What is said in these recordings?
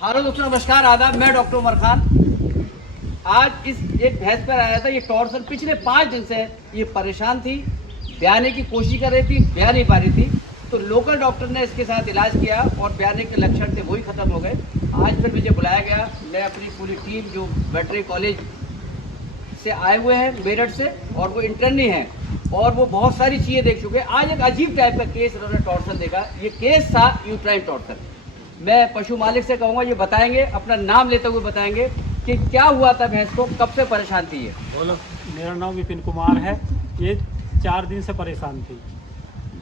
Hello दोस्तों, नमस्कार, आदाब। मैं डॉक्टर उमर खान। आज इस एक भैंस पर आया था। ये टॉर्सन पिछले 5 दिन से ये परेशान थी, ब्याने की कोशिश कर रही थी, ब्याह नहीं पा रही थी। तो लोकल डॉक्टर ने इसके साथ इलाज किया और ब्याने के लक्षण थे वही ख़त्म हो गए। आज फिर मुझे बुलाया गया। मैं अपनी पूरी टीम जो वेटरी कॉलेज से आए हुए हैं मेरठ से, और वो इंटर्नी हैं और वो बहुत सारी चीज़ें देख चुके हैं। आज एक अजीब टाइप का केस इन्होंने टॉर्सन देखा। ये केस था यूट्राइन टॉर्सन। मैं पशु मालिक से कहूँगा ये बताएंगे, अपना नाम लेते हुए बताएंगे कि क्या हुआ था भैंस को, कब से परेशान थी ये। बोलो। मेरा नाम विपिन कुमार है। ये 4 दिन से परेशान थी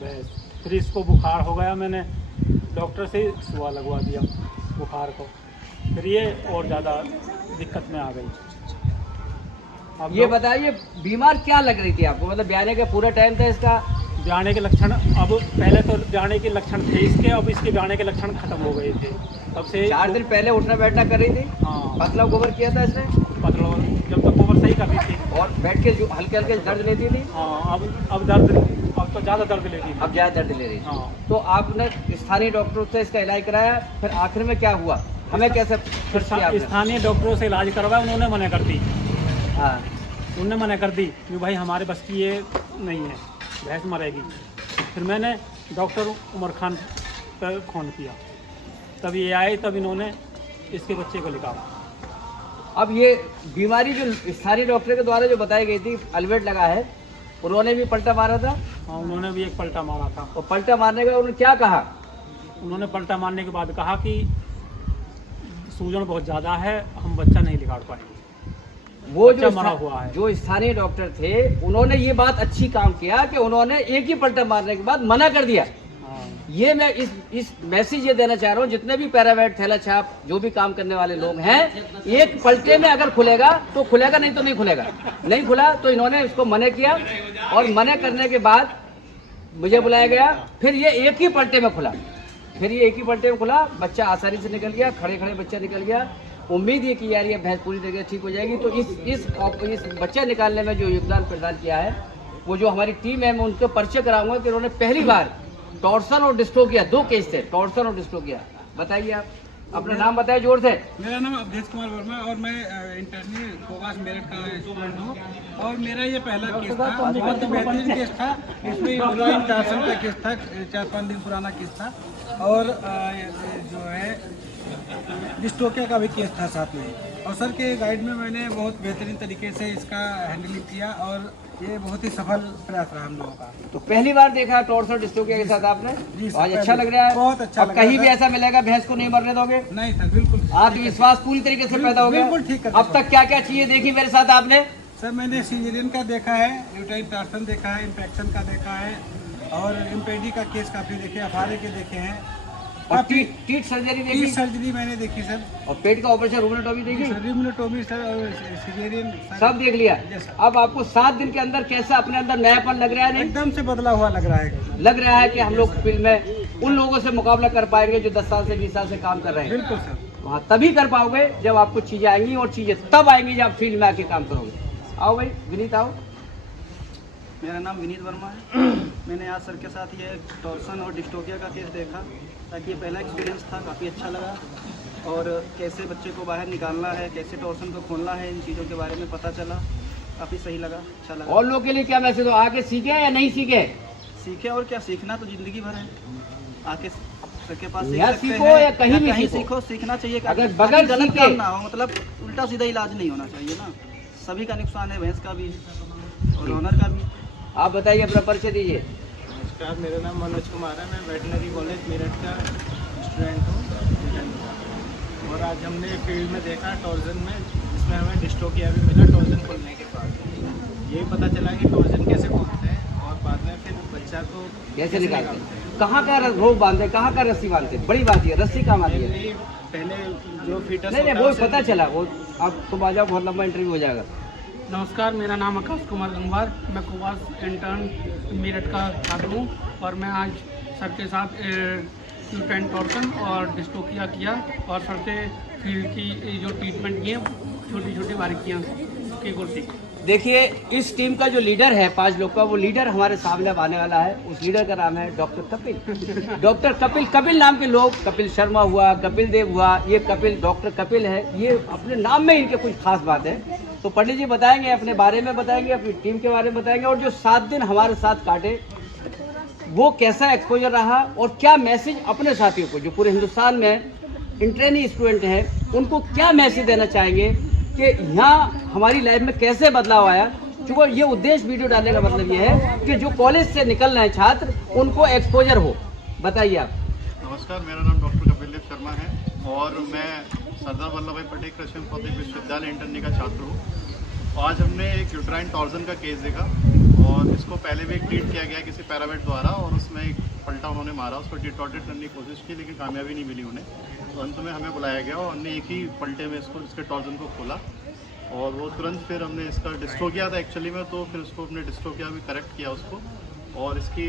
भैंस। फिर इसको बुखार हो गया, मैंने डॉक्टर से सुआ लगवा दिया बुखार को। फिर ये और ज़्यादा दिक्कत में आ गई। अब ये बताइए बीमार क्या लग रही थी आपको, मतलब ब्याने का पूरा टाइम था इसका? ब्याने के लक्षण, अब पहले तो ब्याने के लक्षण थे इसके, अब इसके ब्याने के लक्षण खत्म हो गए थे। तब से 4 दिन पहले उठना बैठना कर रही थी। हाँ, पतला गोबर किया था इसने, पतला जब तक गोबर सही कर रही थी और बैठ के जो हल्के हल्के दर्द लेती थी। हाँ, अब दर्द, अब तो ज़्यादा दर्द लेती थी। अब ज़्यादा दर्द ले रही थी। हाँ। तो आपने स्थानीय डॉक्टरों से इसका इलाज कराया, फिर आखिर में क्या हुआ, हमें कैसे फिर किया आपने? स्थानीय डॉक्टरों से इलाज करवाया, उन्होंने मना कर दी। हाँ, उन्होंने मना कर दी कि भाई हमारे बस की ये नहीं है, भैंस मरेगी। फिर मैंने डॉक्टर उमर खान पर फ़ोन किया, तब ये आए, तब इन्होंने इसके बच्चे को लिखा। अब ये बीमारी जो स्थानीय डॉक्टर के द्वारा जो बताई गई थी, अल्वेट लगा है, उन्होंने भी पलटा मारा था। हाँ, उन्होंने भी एक पलटा मारा था। और पलटा मारने के बाद उन्होंने क्या कहा? उन्होंने पलटा मारने के बाद कहा कि सूजन बहुत ज़्यादा है, हम बच्चा नहीं निकाल पाएंगे। वो बच्चा मरा हुआ है। जो स्थानीय डॉक्टर थे उन्होंने ये बात अच्छी काम किया कि उन्होंने एक ही पलटा मारने के बाद मना कर दिया। हाँ। ये मैं इस मैसेज ये देना चाह रहा हूँ, जितने भी पैरावेट थैला छाप जो भी काम करने वाले लोग हैं, एक पलटे में अगर खुलेगा तो खुलेगा, नहीं तो नहीं खुलेगा। नहीं खुला तो इन्होंने इसको मना किया, और मना करने के बाद मुझे बुलाया गया। फिर ये एक ही पलटे में खुला, बच्चा आसानी से निकल गया, खड़े खड़े बच्चा निकल गया। उम्मीद ये की जा रही है भैंस पूरी तरह ठीक हो जाएगी। तो इस बच्चा निकालने में जो योगदान प्रदान किया है, वो जो हमारी टीम है, मैं उनके परिचय कराऊंगा कि उन्होंने पहली बार टॉर्सन और डिस्ट्रोकिया, 2 केस थे, टॉर्सन और डिस्ट्रोकिया। बताइए आप अपना नाम बताइए जोर से। मेरा नाम अवधेश कुमार वर्मा और मैं इंटरनी कोवास मेरठ का स्टूडेंट हूँ। और मेरा ये पहला केस था, बहुत ही बेहतरीन केस था। इसमें यूट्राइन टॉर्सन का केस था, 4-5 दिन पुराना केस था। और जो है डिस्ट्रोकिया का भी केस था साथ में। और सर के गाइड में मैंने बहुत बेहतरीन तरीके से इसका हैंडलिंग किया और ये बहुत ही सफल प्रयास रहा हम लोगों का। तो पहली बार देखा टॉर्सन डिस्ट्रोकिया के साथ आपने? जी सर, आज अच्छा लग रहा है, बहुत अच्छा अब लग रहा कहीं है भी सर। ऐसा मिलेगा भैंस को नहीं मरने दोगे? नहीं सर, बिल्कुल आत्मविश्वास पूरी तरीके से पैदा हो गया। बिल्कुल ठीक है। अब तक क्या क्या चीजें देखी मेरे साथ आपने? सर मैंने सीजरियन का देखा है, यूट्राइन टॉर्सन देखा है, इन्फेक्शन का देखा है, और इम्पेडी का केस काफ़ी देखे, अफारे के देखे हैं, और टीथ सर्जरी देखी, टीथ सर्जरी मैंने देखी सर, और पेट का ऑपरेशन रूमेटोमी देखी, रिम्यूनोटोमी सर, और सीजरियन सब देख लिया। Yes, sir. अब आपको 7 दिन के अंदर कैसा अपने अंदर नयापन लग रहा है? नहीं एकदम से बदला हुआ लग रहा है। लग रहा है कि हम लोग फील्ड में उन लोगों से मुकाबला कर पाएंगे जो 10 साल से 20 साल से काम कर रहे हैं। बिल्कुल सर। वहाँ तभी कर पाओगे जब आपको चीजें आएंगी, और चीजें तब आएंगी जब आप फील्ड में आके काम करोगे। आओ भाई विनीत आओ। मेरा नाम विनीत वर्मा है। मैंने आज सर के साथ ये टॉर्सन और डिस्ट्रोकिया का केस देखा, ताकि ये पहला एक्सपीरियंस था, काफ़ी अच्छा लगा। और कैसे बच्चे को बाहर निकालना है, कैसे टॉर्सन को खोलना है, इन चीज़ों के बारे में पता चला, काफ़ी सही लगा, अच्छा लगा। और लोगों के लिए क्या मैसेज हो, आके सीखे या नहीं सीखे? सीखे, और क्या, सीखना तो ज़िंदगी भर है। आके सर के पास यहाँ सीख सकते सीखो हैं, या कहीं भी सीखो। सीखो, सीखना चाहिए। अगर बगैर गलत सीखे- काम ना हो, मतलब उल्टा सीधा इलाज नहीं होना चाहिए ना। सभी का नुकसान है, भैंस का भी और ऑनर का भी। आप बताइए, अपना परिचय दीजिए। नमस्कार, मेरा नाम मनोज कुमार है। मैं वेटनरी कॉलेज मेरठ का स्टूडेंट हूँ। और आज हमने फील्ड में देखा टॉर्सन में, जिसमें हमें डिस्ट्रोकिया भी मिला टॉर्सन खोलने के बाद। ये पता चला कि टॉर्सन कैसे खोलते हैं, और बाद में फिर बच्चा को कैसे निकालते हैं, कहाँ का रोग बांधते, कहाँ का रस्सी बांधते, बड़ी बात है, रस्सी काम आती है। पहले जो फीटस नहीं वो पता चला, वो आप तुम आ जाओ, बहुत लंबा इंटरव्यू हो जाएगा। नमस्कार, मेरा नाम आकाश कुमार गंगवार, मैं कोवास इंटर्न मेरठ का छात्र हूँ। और मैं आज सर के साथ यूट्राइन टॉर्सन और डिस्ट्रोकिया किया, और सर से फील्ड की जो ट्रीटमेंट की है, छोटी छोटी बारीकियाँ की कुछ सीखी। देखिए इस टीम का जो लीडर है 5 लोग का, वो लीडर हमारे सामने अब आने वाला है। उस लीडर का नाम है डॉक्टर कपिल। डॉक्टर कपिल, कपिल नाम के लोग, कपिल शर्मा हुआ, कपिल देव हुआ, ये कपिल, डॉक्टर कपिल है, ये अपने नाम में इनके कुछ खास बात है। तो पंडित जी बताएंगे, अपने बारे में बताएंगे, अपनी टीम के बारे में बताएंगे, और जो 7 दिन हमारे साथ काटे वो कैसा एक्सपोजर रहा और क्या मैसेज अपने साथियों को जो पूरे हिंदुस्तान में इंटर्नी स्टूडेंट हैं उनको क्या मैसेज देना चाहेंगे कि यहाँ हमारी लाइफ में कैसे बदलाव आया। क्योंकि ये उद्देश्य वीडियो डालने का मतलब ये है कि जो कॉलेज से निकल रहे हैं छात्र उनको एक्सपोजर हो। बताइए आप। नमस्कार, मेरा नाम डॉक्टर कपिल देव शर्मा है और मैं सरदार वल्लभ भाई पटेल कृषि प्रौद्योगिकी विश्वविद्यालय इंटर्नी का छात्र हूँ। आज हमने एक यूट्राइन टॉर्जन का केस देखा और इसको पहले भी एक ट्रीट किया गया किसी पैरामेड द्वारा और उसमें एक पलटा उन्होंने मारा, उसको डिटॉर्टेड करने की कोशिश की लेकिन कामयाबी नहीं मिली उन्हें। तो अंत में हमें बुलाया गया और हमने एक ही पलटे में इसको इसके टॉर्जन को खोला और वो तुरंत फिर हमने इसका डिस्ट्रो किया था एक्चुअली में, तो फिर उसको हमने डिस्ट्रो किया, भी करेक्ट किया उसको और इसकी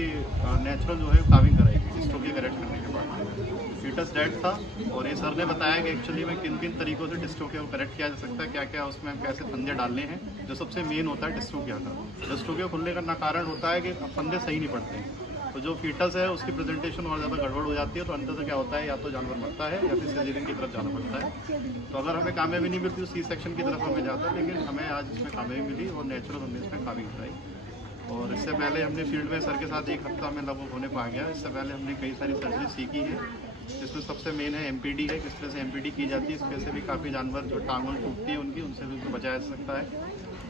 नेचुरल जो है काविंग कराई डिस्ट्रो की करेक्ट करने के बाद। फीटस डेड था और ये सर ने बताया कि एक्चुअली में किन किन तरीकों से डिस्ट्रोकिया को करेक्ट किया जा सकता है, क्या क्या उसमें कैसे फंदे डालने हैं। जो सबसे मेन होता है डिस्ट्रोकिया का, डिस्ट्रोकिया खुलने का कारण होता है कि फंदे सही नहीं पड़ते हैं, तो जो फीटस है उसकी प्रेजेंटेशन और ज़्यादा गड़बड़ हो जाती है, तो अंदर से क्या होता है या तो जानवर मरता है या फिर सर्जरी की तरफ जाना पड़ता है। तो अगर हमें कामयाबी नहीं मिलती तो सी सेक्शन की तरफ हमें जाता है, लेकिन हमें आज इसमें कामयाबी मिली और नेचुरल हमने इसमें काविंग कराई। और इससे पहले हमने फील्ड में सर के साथ 1 हफ्ता में लगभग होने पा गया। इससे पहले हमने कई सारी सर्जरी सीखी है, जिसमें सबसे मेन है एमपीडी है, किस तरह से एमपीडी की जाती है। इसमें से भी काफ़ी जानवर जो टांगों टूटती है उनकी, उनसे भी उनको बचाया जा सकता है।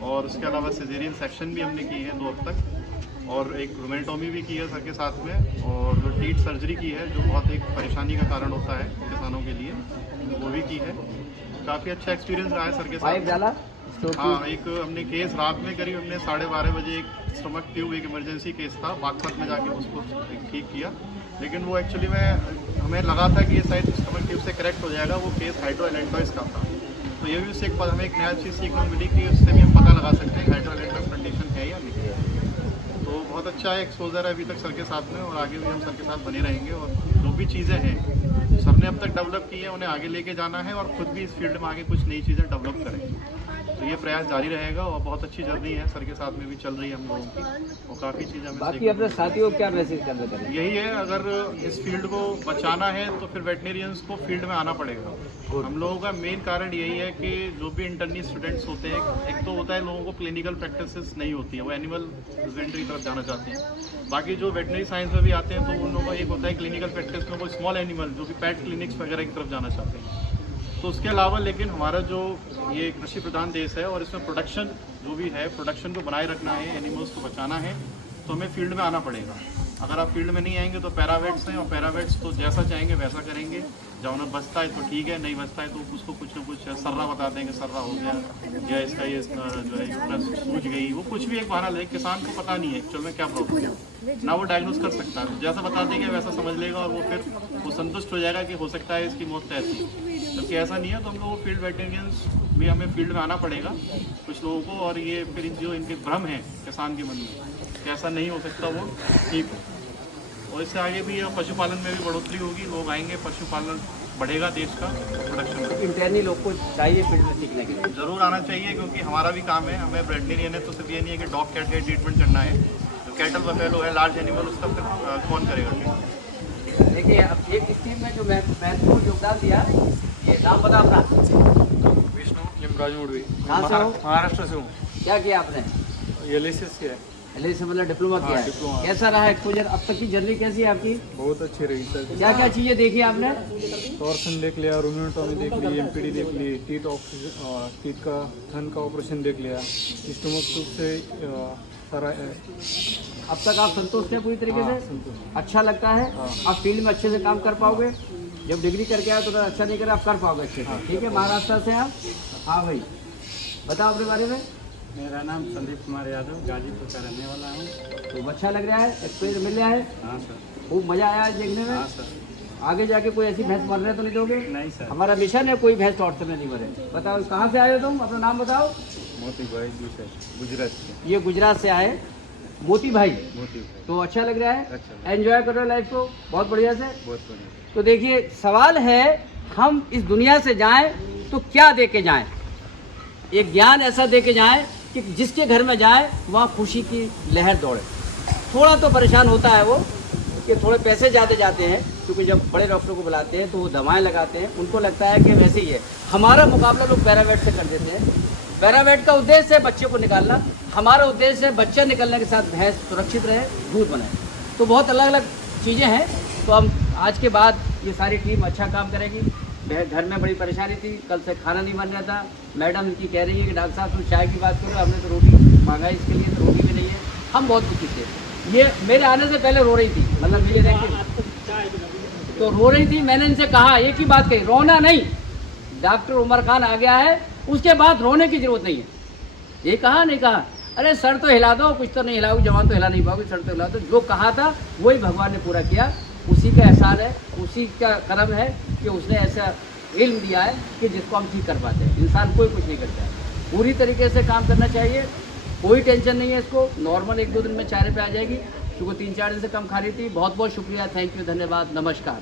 और उसके अलावा सिजेरियन सेक्शन भी हमने की है 2 अब तक, और एक रोमेटोमी भी की है सर के साथ में, और जो टीथ सर्जरी की है जो बहुत एक परेशानी का कारण होता है किसानों के लिए, वो भी की है। काफ़ी अच्छा एक्सपीरियंस रहा है सर के साथ। हाँ, एक हमने केस रात में करीब हमने 12:30 बजे एक स्टमक ट्यूब, एक इमरजेंसी केस था, बागपत में जाके उसको ठीक किया, लेकिन वो एक्चुअली में हमें लगा था कि ये शायद स्टमक ट्यूब से करेक्ट हो जाएगा। वो केस हाइड्रोएलेंटोइस का था, तो ये भी उससे हमें एक नया चीज़ सीखने मिली कि उससे भी हम पता लगा सकते हैं हाइड्रोएलेंटोइस कंडीशन है या नहीं है। तो बहुत अच्छा एक्सपोजर है अभी तक सर के साथ में, और आगे भी हम सर के साथ बने रहेंगे। और जो भी चीज़ें हैं सर ने अब तक डेवलप की है उन्हें आगे लेके जाना है, और खुद भी इस फील्ड में आगे कुछ नई चीज़ें डेवलप करेंगे। तो ये प्रयास जारी रहेगा और बहुत अच्छी जर्नी है सर के साथ में भी चल रही है हम लोगों की, और काफ़ी चीज़ें हमें बाकी अपने साथियों को क्या मैसेज करना चाहिए? यही है, अगर इस फील्ड को बचाना है तो फिर वेटनेरियंस को फील्ड में आना पड़ेगा। हम लोगों का मेन कारण यही है कि जो भी इंटर्नी स्टूडेंट्स होते हैं, एक तो होता है लोगों को क्लिनिकल प्रैक्टिसेस नहीं होती है, वो एनिमल हस्बेंड्री की तरफ जाना चाहते हैं। बाकी जो वेटनरी साइंस में भी आते हैं तो उन लोगों का एक होता है क्लिनिकल प्रैक्टिस में वो स्मॉल एनिमल जो कि पेट क्लिनिक्स वगैरह की तरफ जाना चाहते हैं। तो उसके अलावा लेकिन हमारा जो ये कृषि प्रधान देश है और इसमें प्रोडक्शन जो भी है, प्रोडक्शन को बनाए रखना है, एनिमल्स को बचाना है, तो हमें फील्ड में आना पड़ेगा। अगर आप फील्ड में नहीं आएंगे तो पैरावेट्स हैं, और पैरावेट्स तो जैसा चाहेंगे वैसा करेंगे। जब बचता है तो ठीक है, नहीं बचता है तो उसको कुछ ना कुछ सर्रा बता देंगे, सर्रा हो गया या इसका ये जो है सूझ गई, वो कुछ भी एक बहाना ले। किसान को पता नहीं है एक्चुअल में क्या प्रॉब्लम है, ना वो डायग्नोस कर सकता है। जैसा बता देंगे वैसा समझ लेगा और वो फिर वो संतुष्ट हो जाएगा कि हो सकता है इसकी मौत ऐसी, जबकि ऐसा नहीं है। तो हम लोगों को फील्ड वेटरनियंस भी हमें फील्ड में आना पड़ेगा कुछ लोगों को, और ये फिर जो इनके भ्रम है किसान के मन में कि ऐसा नहीं हो सकता, वो ठीक हो। और इससे आगे भी पशुपालन में भी बढ़ोतरी होगी, लोग आएंगे, पशुपालन बढ़ेगा देश का प्रोडक्शन। इंटर्नी लोग को चाहिए फील्ड में सीखने के लिए, ज़रूर आना चाहिए, क्योंकि हमारा भी काम है। हमें वेटरनियन है तो सिर्फ ये नहीं है कि डॉग कैट का ट्रीटमेंट करना है, जो कैटल बफेलो है, लार्ज एनिमल, उसका फिर कौन करेगा। देखिए अब एक इस टीम में जो महत्वपूर्ण योगदान दिया, ये नाम बता अपना। विष्णु लिमराज मुड़वी, कहाँ से हो? महाराष्ट्र से हूँ। क्या किया आपने? एलिसिस किया है। एल से मतलब डिप्लोमा किया है। डिप्लोमा। कैसा रहा एक्सपोजर? अब तक की जर्नी कैसी है आपकी? बहुत अच्छी रही सर। क्या क्या चीज़ें देखी आपने? टॉर्सन देख लिया, रोमेटोमी देख ली, एमपीडी देख ली, टीथ का थन का ऑपरेशन देख लिया, स्टमक ट्यूब से सारा। अब तक आप संतुष्ट हैं पूरी तरीके हाँ, से? संतुष्ट। अच्छा लगता है? आप फील्ड में अच्छे से काम कर पाओगे? जब डिग्री करके आए तो अगर अच्छा नहीं करे आप कर पाओगे अच्छे से, ठीक है? महाराष्ट्र से आप? हाँ भाई, बताओ अपने बारे में। मेरा नाम संदीप कुमार यादव, गाजीपुर का रहने वाला हूँ। तो अच्छा लग रहा है, एक्सपीरियंस मिल रहा है, हाँ सर। खूब मज़ा आया है देखने में। हाँ सर। आगे जाके कोई ऐसी भैंस मरने तो नहीं दोगे? नहीं सर। हमारा मिशन है कोई भैंस टॉर्चर में नहीं मरे। बताओ कहाँ से आए हो तुम? अपना नाम बताओ। मोती भाई गुजरात से। ये गुजरात से आए मोती भाई। मोती भाई। तो अच्छा लग रहा है? अच्छा। एंजॉय कर रहे हो लाइफ को बहुत बढ़िया से? बहुत बढ़िया। तो देखिए सवाल है, हम इस दुनिया से जाएं तो क्या दे के जाएं? एक ज्ञान ऐसा दे के जाएं कि जिसके घर में जाए वहाँ खुशी की लहर दौड़े। थोड़ा तो परेशान होता है वो कि थोड़े पैसे ज़्यादा जाते हैं, क्योंकि जब बड़े डॉक्टर को बुलाते हैं तो वो दवाएं लगाते हैं, उनको लगता है कि वैसे ही है। हमारा मुकाबला लोग पैरावेट से कर देते हैं। पैरावेट का उद्देश्य है बच्चे को निकालना, हमारा उद्देश्य है बच्चा निकलने के साथ भैंस सुरक्षित रहे, दूध बनाए। तो बहुत अलग अलग चीज़ें हैं। तो हम आज के बाद ये सारी टीम अच्छा काम करेगी। घर में बड़ी परेशानी थी, कल से खाना नहीं बन रहा था। मैडम इनकी कह रही है कि डॉक्टर साहब तुम चाय की बात करो, हमने तो रोटी मांगा इसके लिए, तो रोटी भी नहीं है। हम बहुत दुखी थे। ये मेरे आने से पहले रो रही थी, मतलब ये देखिए तो रो रही थी। मैंने इनसे कहा एक ही बात कही, रोना नहीं, डॉक्टर उमर खान आ गया है, उसके बाद रोने की जरूरत नहीं है। ये कहा नहीं कहा, अरे सर तो हिला दो, कुछ तो नहीं हिलाओगे, जवान तो हिला नहीं पाओगे, सर तो हिला दो। जो कहा था वही भगवान ने पूरा किया, उसी का एहसान है, उसी का करम है कि उसने ऐसा इल्म दिया है कि जिसको हम ठीक कर पाते हैं। इंसान कोई कुछ नहीं करता है, पूरी तरीके से काम करना चाहिए। कोई टेंशन नहीं है इसको, नॉर्मल 1-2 दिन में चारे पे आ जाएगी, क्योंकि 3-4 दिन से कम खा रही थी। बहुत बहुत शुक्रिया, थैंक यू, धन्यवाद, नमस्कार।